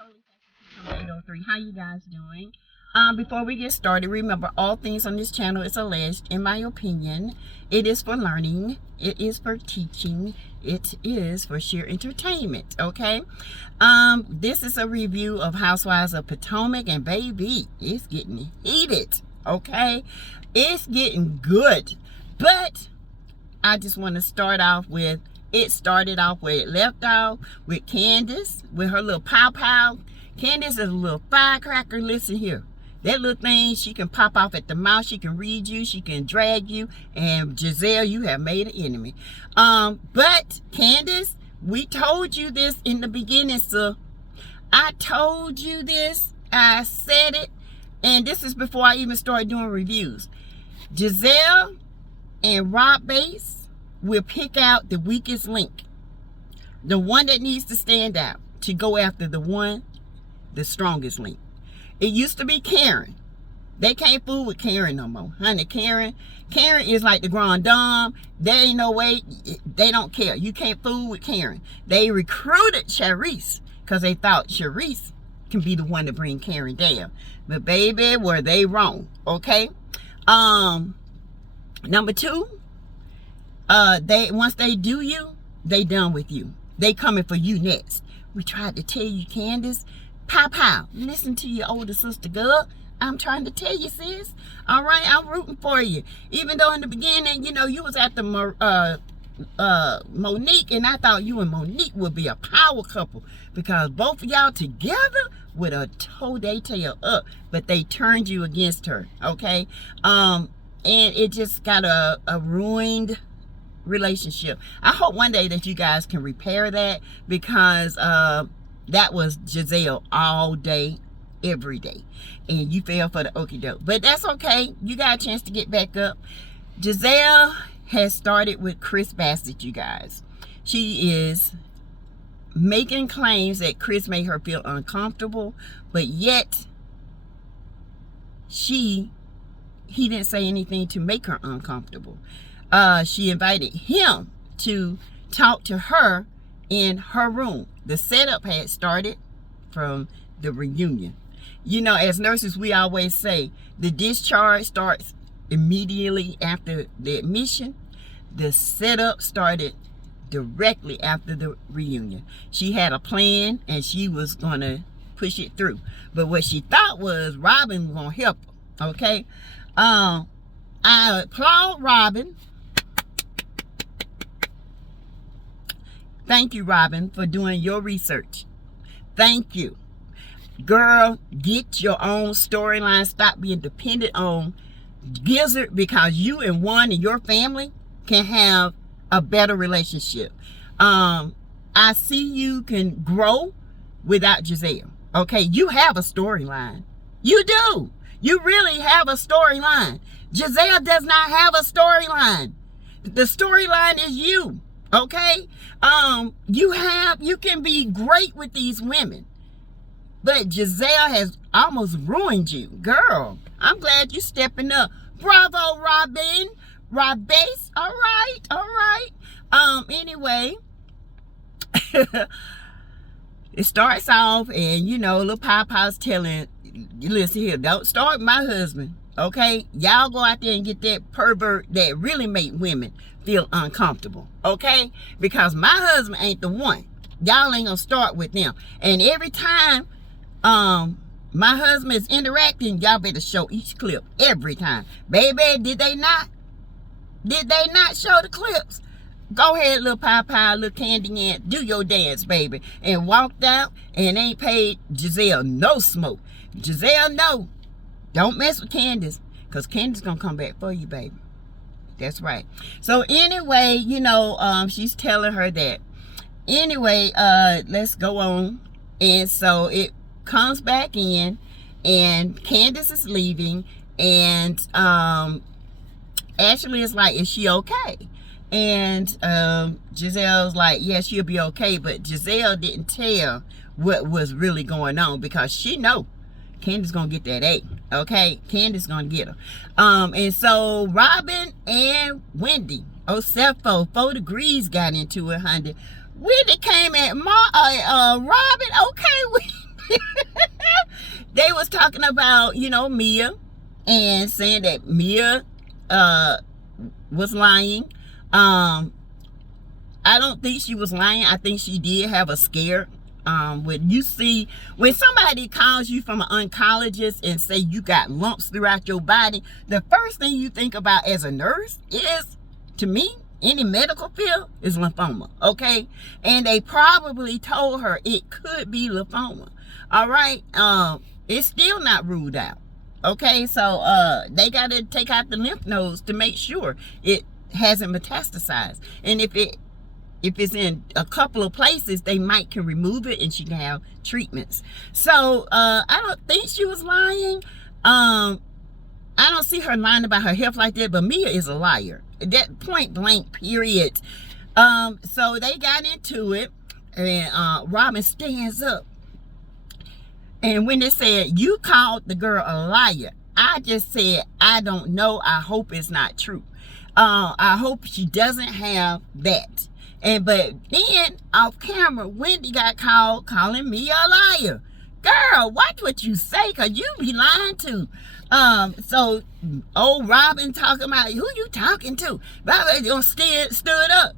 Totally 803. How you guys doing? Before we get started, remember all things on this channel is alleged. In my opinion, it is for learning, it is for teaching, it is for sheer entertainment. Okay. This is a review of Housewives of Potomac, and baby, it's getting heated. Okay, it's getting good, but I just want to start off with, it started off where it left off with Candace, with her little pow. Candace is a little firecracker. Listen here. That little thing, she can pop off at the mouth. She can read you. She can drag you. And Giselle, you have made an enemy. But Candace, we told you this in the beginning, sir. I told you this. I said it. And this is before I even started doing reviews. Giselle and Rhop will pick out the weakest link. The one that needs to stand out to go after the strongest link. It used to be Karen. They can't fool with Karen no more. Honey, Karen is like the grand dame. There ain't no way. They don't care. You can't fool with Karen. They recruited Charisse because they thought Charisse can be the one to bring Karen down. But baby, were they wrong. Okay. Number two, once they do you, they done with you. They coming for you next. We tried to tell you, Candace. Pow. Listen to your older sister, girl. I'm trying to tell you, sis. All right, I'm rooting for you. Even though in the beginning, you know, you was at the Monique, and I thought you and Monique would be a power couple because both of y'all together would have told their tail up, but they turned you against her. Okay, and it just got a ruined relationship. I hope one day that you guys can repair that, because that was Giselle all day, every day, and you fell for the okie doke. But that's okay. You got a chance to get back up. Giselle has started with Chris Bassett, you guys. She is making claims that Chris made her feel uncomfortable, but yet he didn't say anything to make her uncomfortable. She invited him to talk to her in her room. The setup had started from the reunion. You know, as nurses, we always say the discharge starts immediately after the admission. The setup started directly after the reunion. She had a plan and she was going to push it through. But what she thought was Robin was going to help her. Okay? I applaud Robin. Thank you, Robin, for doing your research. Thank you. Girl, get your own storyline. Stop being dependent on Gizzard, because you and one and your family can have a better relationship. I see you can grow without Giselle. Okay, you have a storyline. You do. You really have a storyline. Giselle does not have a storyline. The storyline is you. Okay, you can be great with these women, but Giselle has almost ruined you, girl. I'm glad you stepping up. Bravo, Robin. Robbase. All right. Anyway, it starts off, and you know, little Papa's telling, listen here, don't start with my husband. Okay, y'all go out there and get that pervert that really make women feel uncomfortable. Okay, because my husband ain't the one. Y'all ain't gonna start with them. And every time my husband is interacting, y'all better show each clip every time. Baby, did they not show the clips? Go ahead, little Pie, little Candy Ant, do your dance, baby. And walked out and ain't paid Giselle no smoke. Giselle, no. Don't mess with Candace, because Candace gonna come back for you, baby. That's right. So anyway, you know, she's telling her that. Anyway, let's go on. And so it comes back in, and Candace is leaving, and Ashley is like, is she okay? And Giselle's like, yeah, she'll be okay. But Giselle didn't tell what was really going on, because she know Candace gonna get that A. Okay, Candace gonna get her. And so Robin and Wendy, except for 4 degrees, got into it, honey. Wendy came at Robin. Okay, They was talking about, Mia, and saying that Mia was lying. I don't think she was lying. I think she did have a scare. When somebody calls you from an oncologist and say you got lumps throughout your body, the first thing you think about as a nurse is, to me, any medical field, is lymphoma, okay? And they probably told her it could be lymphoma. All right, it's still not ruled out. Okay, so they got to take out the lymph nodes to make sure it hasn't metastasized. And if it's in a couple of places, they can remove it and she can have treatments. So I don't think she was lying. I don't see her lying about her health like that, but Mia is a liar. That point blank, period. So they got into it, and Robin stands up. And when they said, you called the girl a liar, I just said, I don't know. I hope it's not true. I hope she doesn't have that. But then off camera, Wendy got called calling me a liar. Girl, watch what you say, cause you be lying too. So old Robin talking about, who you talking to? Robin stood up.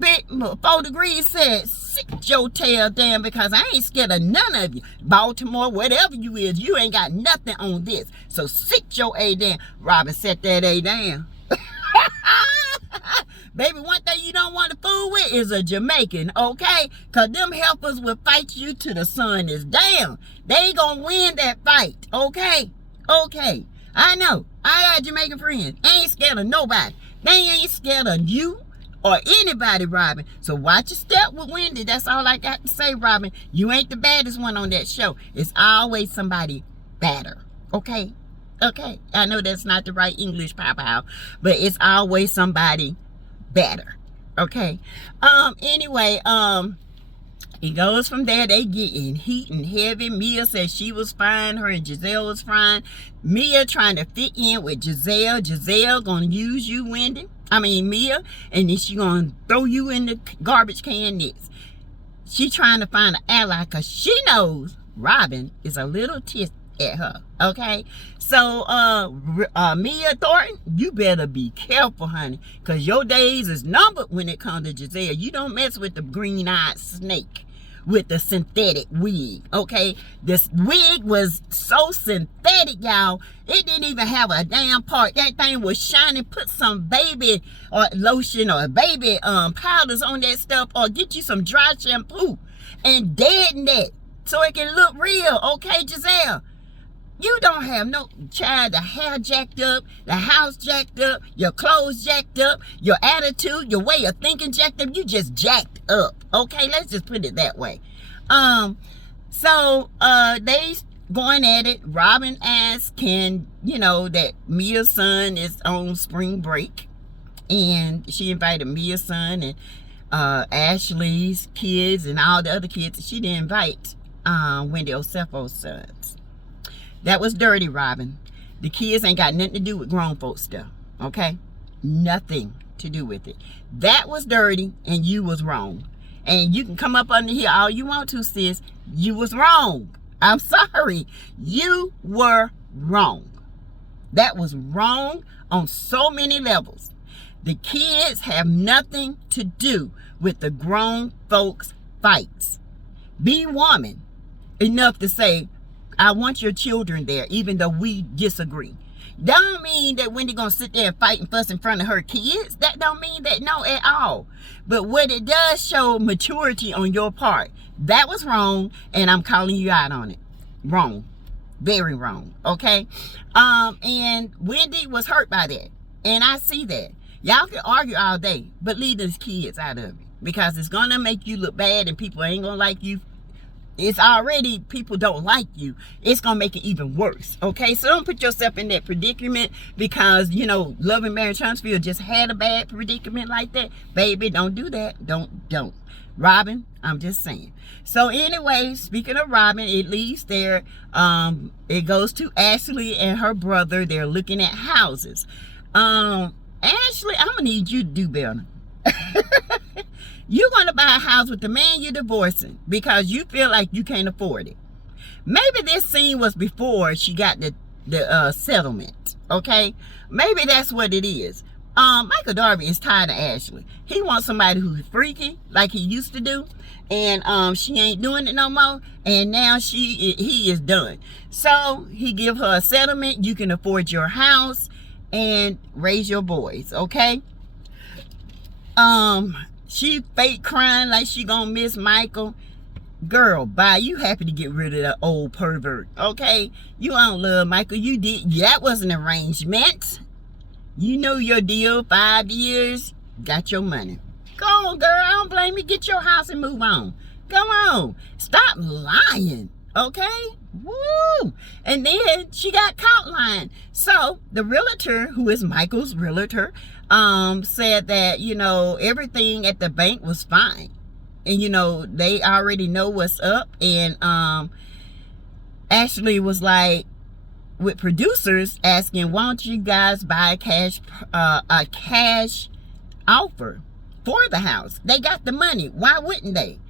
Big 4 Degrees said, sit your tail down, because I ain't scared of none of you. Baltimore, whatever you is, you ain't got nothing on this. So sit your A down. Robin, set that A down. Baby, one thing you don't want to fool with is a Jamaican, okay? Because them helpers will fight you till the sun is down. They ain't going to win that fight, okay? Okay. I know. I got Jamaican friends. They ain't scared of nobody. They ain't scared of you or anybody, Robin. So watch your step with Wendy. That's all I got to say, Robin. You ain't the baddest one on that show. It's always somebody badder, okay? Okay. I know that's not the right English, Papa, but it's always somebody better, okay? Anyway, it goes from there. They get in heat and heavy. Mia says she was fine. Her and Giselle was fine. Mia trying to fit in with Giselle. Giselle gonna use you, Mia, and then she gonna throw you in the garbage can next. She trying to find an ally because she knows Robin is a little tiss at her, okay? So Mia Thornton, you better be careful, honey, because your days is numbered when it comes to Giselle. You don't mess with the green-eyed snake with the synthetic wig, okay? This wig was so synthetic, y'all. It didn't even have a damn part. That thing was shining. Put some baby or lotion or baby powders on that stuff, or get you some dry shampoo and deaden that so it can look real, okay, Giselle? You don't have no child, the hair jacked up, the house jacked up, your clothes jacked up, your attitude, your way of thinking jacked up. You just jacked up, okay? Let's just put it that way. So they going at it. Robin asked, that Mia's son is on spring break, and she invited Mia's son and Ashley's kids and all the other kids. She didn't invite Wendy Osefo's sons. That was dirty, Robin. The kids ain't got nothing to do with grown folks stuff, okay? Nothing to do with it. That was dirty, and you was wrong. And you can come up under here all you want to, sis. You was wrong. I'm sorry. You were wrong. That was wrong on so many levels. The kids have nothing to do with the grown folks' fights. Be woman enough to say, I want your children there, even though we disagree. That don't mean that Wendy gonna sit there and fight and fuss in front of her kids. That don't mean that, no, at all. But what it does show maturity on your part. That was wrong, and I'm calling you out on it. Wrong. Very wrong, okay? And Wendy was hurt by that, and I see that. Y'all can argue all day, but leave those kids out of it, because it's gonna make you look bad, and people ain't gonna like you. It's already, people don't like you. It's going to make it even worse, okay? So don't put yourself in that predicament because, Love and Marriage Huntsville just had a bad predicament like that. Baby, don't do that. Don't. Robin, I'm just saying. So anyway, speaking of Robin, it leaves there. It goes to Ashley and her brother. They're looking at houses. Ashley, I'm going to need you to do better. You're going to buy a house with the man you're divorcing because you feel like you can't afford it. Maybe this scene was before she got the settlement, okay? Maybe that's what it is. Michael Darby is tired of Ashley. He wants somebody who's freaky, like he used to do, and she ain't doing it no more, and now he is done. So he give her a settlement. You can afford your house and raise your boys, okay? She fake crying like she gonna miss Michael. Girl, bye. You happy to get rid of that old pervert, okay? You don't love Michael. You did. That was an arrangement. You know your deal. 5 years. Got your money. Go on, girl. I don't blame you. Get your house and move on. Go on. Stop lying, okay? Woo! And then she got caught lying. So the realtor, who is Michael's realtor, said that, you know, everything at the bank was fine. And, you know, they already know what's up. And Ashley was like, with producers asking, why don't you guys buy a cash offer for the house? They got the money. Why wouldn't they?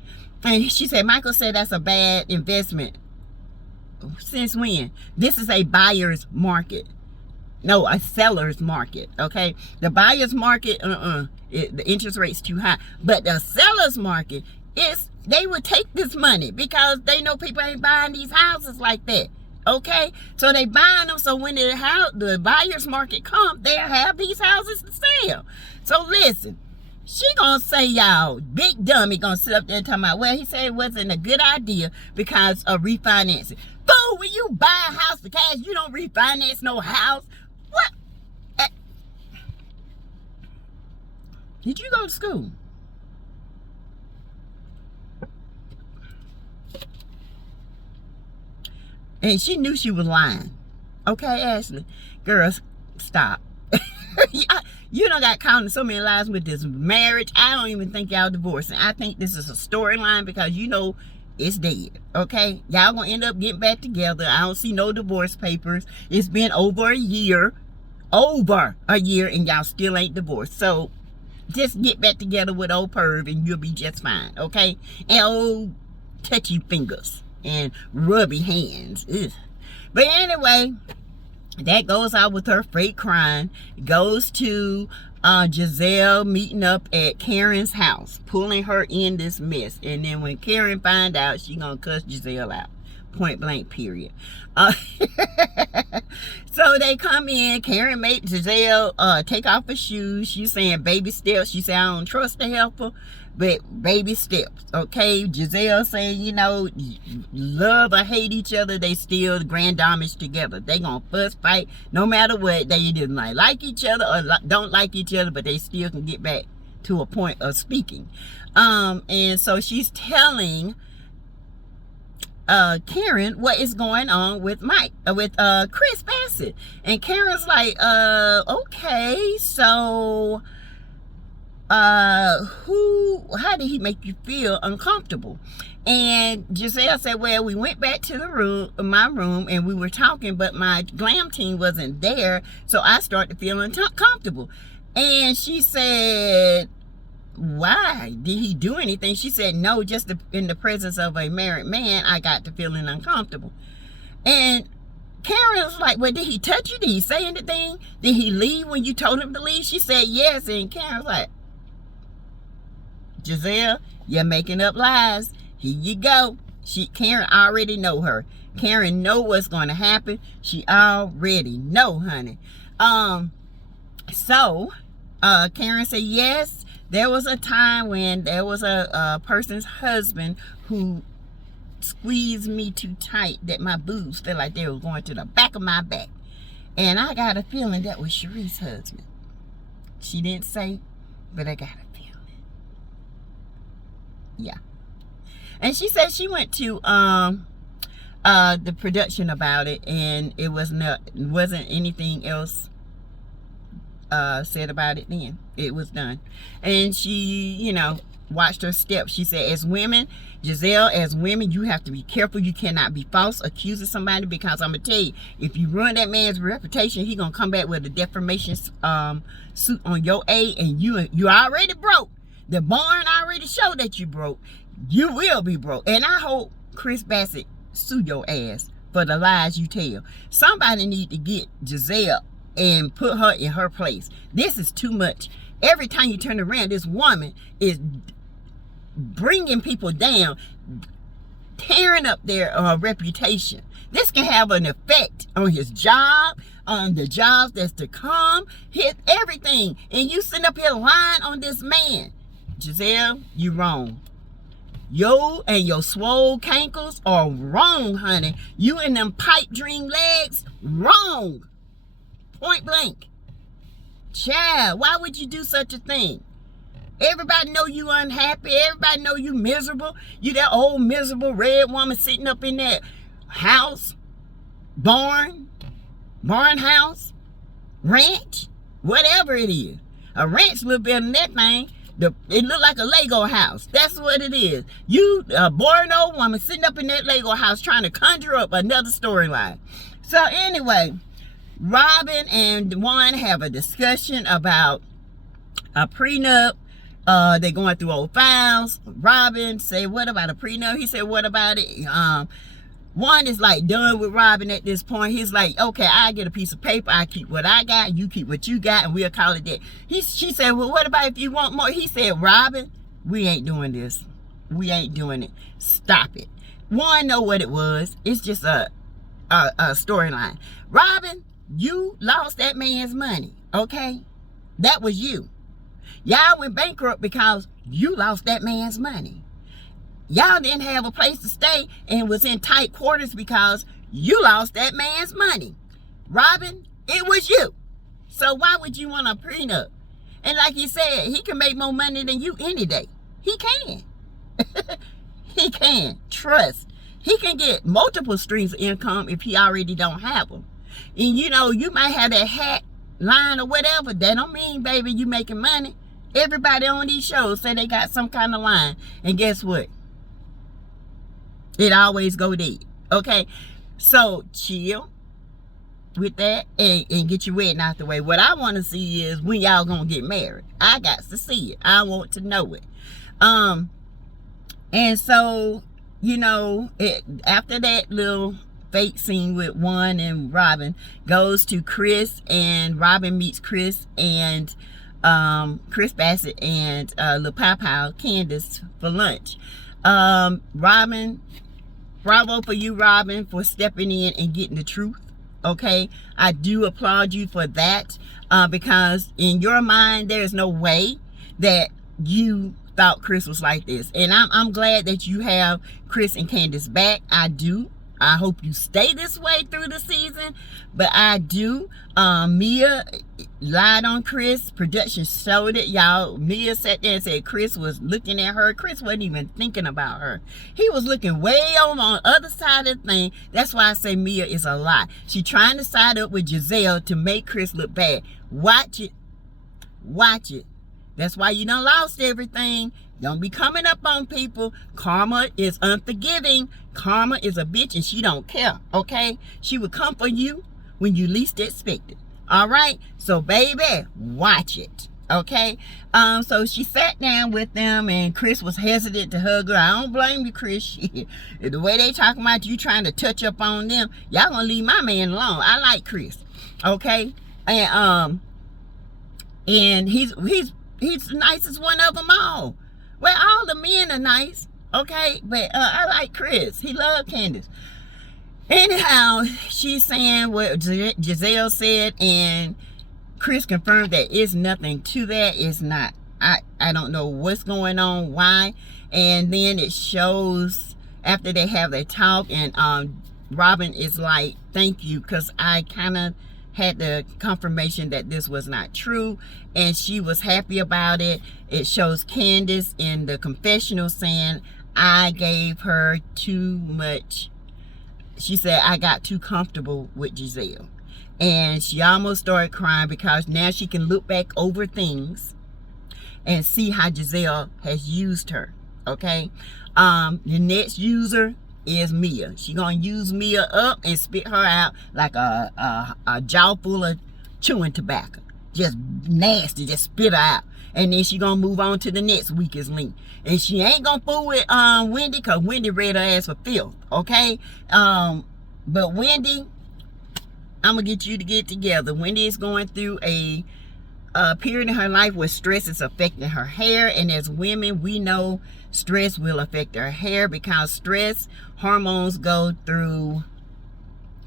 And she said, Michael said that's a bad investment. Since when? This is a buyer's market. No, a seller's market, okay? The buyer's market, the interest rate's too high. But the seller's market, they would take this money because they know people ain't buying these houses like that, okay? So they buying them, so when the buyer's market comes, they'll have these houses to sell. So listen, she gonna say, y'all, big dummy gonna sit up there and talk about, well, he said it wasn't a good idea because of refinancing. Fool, when you buy a house for cash, you don't refinance no house. What? Did you go to school? And she knew she was lying. Okay, Ashley? Girls, stop. You done got caught in so many lies with this marriage. I don't even think y'all divorcing. I think this is a storyline because you know it's dead. Okay? Y'all gonna end up getting back together. I don't see no divorce papers. It's been over a year. And y'all still ain't divorced. So just get back together with old perv and you'll be just fine. Okay? And old touchy fingers and rubby hands. Ugh. But anyway, that goes out with her fake crying. Goes to Giselle meeting up at Karen's house, pulling her in this mess. And then when Karen find out, she gonna cuss Giselle out. Point blank, period. So they come in. Karen made Giselle take off her shoes. She's saying baby steps. She said, I don't trust the helper, but baby steps. Okay, Giselle saying, you know, love or hate each other, they still grand damage together. They gonna fuss, fight, no matter what. They either like each other or don't like each other, but they still can get back to a point of speaking. And so she's telling Karen what is going on with Chris Bassett. And Karen's like, okay, so how did he make you feel uncomfortable? And Giselle said, well, we went back to my room and we were talking, but my glam team wasn't there, so I started feeling uncomfortable. And she said, why? Did he do anything? She said, no, just in the presence of a married man, I got to feeling uncomfortable. And Karen was like, well, did he touch you? Did he say anything? Did he leave when you told him to leave? She said, yes. And Karen was like, Giselle, you're making up lies. Here you go. Karen already know her. Karen know what's going to happen. She already know, honey. So Karen said, yes, there was a time when there was a person's husband who squeezed me too tight that my boobs felt like they were going to the back of my back. And I got a feeling that was Cherie's husband. She didn't say, but I got a feeling. Yeah. And she said she went to the production about it, and it wasn't anything else said about it then. It was done. And she, you know, watched her steps. She said, as women, Giselle, as women, you have to be careful. You cannot be false accusing somebody, because I'm gonna tell you, if you ruin that man's reputation, he gonna come back with a defamation suit on your A, and you already broke. The barn already showed that you broke. You will be broke. And I hope Chris Bassett sue your ass for the lies you tell. Somebody need to get Giselle and put her in her place. This is too much. Every time you turn around, this woman is bringing people down, tearing up their reputation. This can have an effect on his job, on the jobs that's to come, his everything. And you sitting up here lying on this man. Giselle, you wrong. You and your swole cankles are wrong, honey. You and them pipe dream legs, wrong. Point blank. Child, why would you do such a thing? Everybody know you unhappy. Everybody know you miserable. You that old miserable red woman sitting up in that house, barn house, ranch, whatever it is. A ranch look better than that thing. It look like a Lego house. That's what it is. You, a boring old woman sitting up in that Lego house trying to conjure up another storyline. So anyway, Robin and Juan have a discussion about a prenup. They're going through old files. Robin said, what about a prenup? He said, what about it? Juan is like done with Robin at this point. He's like, okay, I get a piece of paper. I keep what I got. You keep what you got, and we'll call it that. She said, well, what about if you want more? He said, Robin, we ain't doing this. We ain't doing it. Stop it. Juan know what it was. It's just a storyline. Robin, you lost that man's money, okay? That was you. Y'all went bankrupt because you lost that man's money. Y'all didn't have a place to stay and was in tight quarters because you lost that man's money. Robin, it was you. So why would you want a prenup? And like he said, he can make more money than you any day. He can. He can. Trust. He can get multiple streams of income if he already don't have them. And you know, you might have that hat line or whatever. That don't mean, baby, you making money. Everybody on these shows say they got some kind of line. And guess what? It always go dead. Okay? So chill with that and get your wedding out the way. What I want to see is when y'all gonna get married. I got to see it. I want to know it. And so, you know, after that little fake scene with Juan and Robin, goes to Chris, and Robin meets Chris and Chris Bassett and Lil Pow Candace for lunch. Robin, bravo for you, Robin, for stepping in and getting the truth. Okay, I do applaud you for that, because in your mind there's no way that you thought Chris was like this, and I'm glad that you have Chris and Candace back. I do. I hope you stay this way through the season, but I do. Mia lied on Chris. Production showed it, y'all. Mia sat there and said Chris was looking at her. Chris wasn't even thinking about her. He was looking way over on the other side of the thing. That's why I say Mia is a lie. She trying to side up with Giselle to make Chris look bad. Watch it. Watch it. That's why you done lost everything. Don't be coming up on people. Karma is unforgiving. Karma is a bitch and she don't care, okay? She would come for you when you least expect it, all right? So, baby, watch it, okay? So she sat down with them and Chris was hesitant to hug her. I don't blame you, Chris. Shit. The way they talking about you trying to touch up on them, y'all gonna leave my man alone. I like Chris, okay? And he's the nicest one of them all. Well, all the men are nice, okay? But I like Chris. He loved Candace. Anyhow, she's saying what Giselle said, and Chris confirmed that it's nothing to that. It's not. I don't know what's going on, why. And then it shows after they have their talk, and Robin is like, thank you, because I kind of had the confirmation that this was not true, and she was happy about it. It shows Candace in the confessional saying, I gave her too much. She said, I got too comfortable with Giselle. And she almost started crying because now she can look back over things and see how Giselle has used her, okay? The next user is Mia. She gonna use Mia up and spit her out like a jaw full of chewing tobacco. Just nasty, just spit her out. and then she gonna move on to the next weakest link. And she ain't gonna fool with Wendy, because Wendy read her ass for filth, okay? But Wendy, I'm gonna get you to get together. Wendy is going through a period in her life where stress is affecting her hair, and as women, we know stress will affect our hair, because stress hormones go through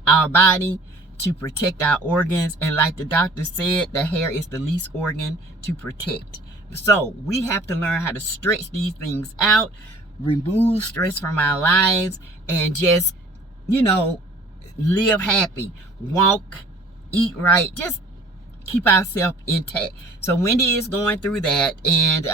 our body to protect our organs, and like the doctor said, the hair is the least organ to protect. So we have to learn how to stretch these things out, remove stress from our lives, and just, you know, live happy, walk, eat right, just keep ourselves intact. So Wendy is going through that, and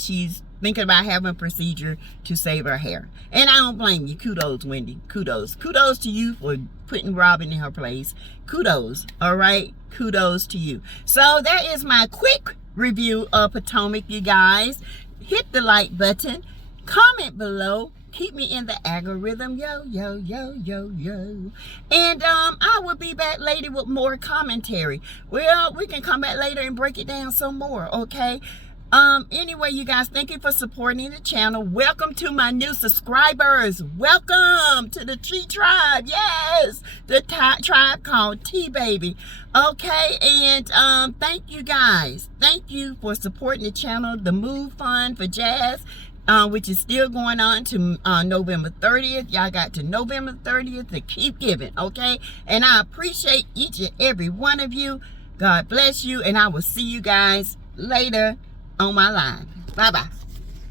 she's thinking about having a procedure to save her hair. And I don't blame you. Kudos, Wendy. Kudos. Kudos to you for putting Robin in her place. Kudos. All right? Kudos to you. So that is my quick review of Potomac, you guys. Hit the like button. Comment below. Keep me in the algorithm. Yo, yo, yo, yo, yo. And I will be back later with more commentary. Well, we can come back later and break it down some more, okay? Anyway, you guys, thank you for supporting the channel. Welcome to my new subscribers. Welcome to the Tree Tribe. Yes, the tribe called T-Baby. Okay, and thank you guys. Thank you for supporting the channel. The Move Fund for Jazz, which is still going on to November 30th. Y'all got to November 30th to keep giving, okay? And I appreciate each and every one of you. God bless you, and I will see you guys later on my live. Bye-bye.